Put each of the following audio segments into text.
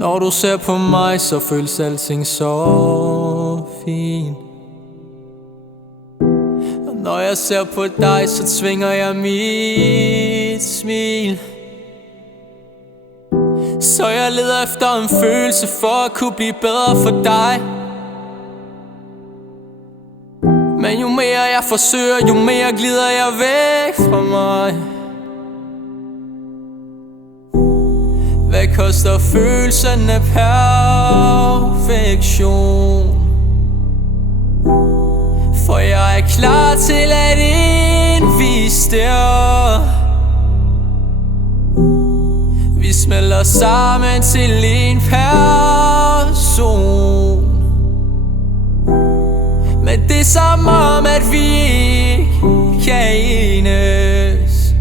Når du ser på mig, så føles alting så fint. Og når jeg ser på dig, så tvinger jeg mit smil. Så jeg leder efter en følelse for at kunne blive bedre for dig. Men jo mere jeg forsøger, jo mere glider jeg væk fra mig. Hvad koster følelsen af perfektion? For jeg er klar til at indvise dig. Vi smelter sammen til en person. Men det er som om at vi ikke kan enes.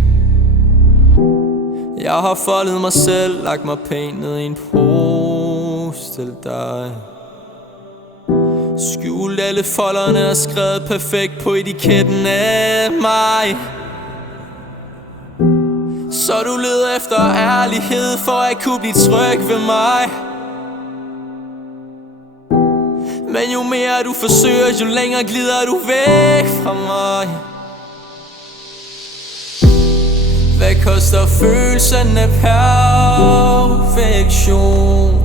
Jeg har foldet mig selv, lagt mig pænt ned i en pose til dig. Skjult alle folderne og skrevet perfekt på etiketten af mig. Så du leder efter ærlighed for at kunne blive tryg ved mig. Men jo mere du forsøger, jo længere glider du væk fra mig. Hvad koster følelsen af perfektion?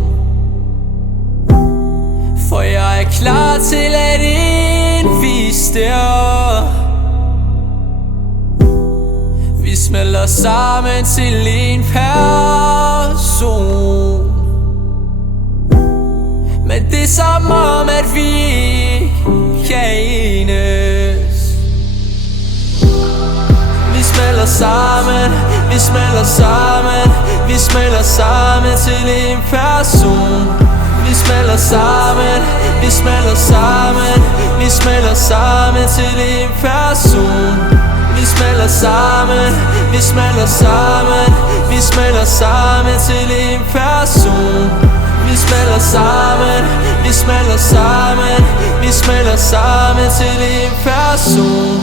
For jeg er klar til at indvise dig. Vi smelter sammen til en person. Men det er som om at vi ikke kan enes. Vi smelter sammen, vi smelter sammen, vi smelter sammen til en person. Vi smelter sammen, vi smelter sammen, vi smelter sammen til en person. Vi smelter sammen, vi smelter sammen, vi smelter sammen til en person. Vi smelter sammen, vi smelter sammen, vi smelter sammen til en person.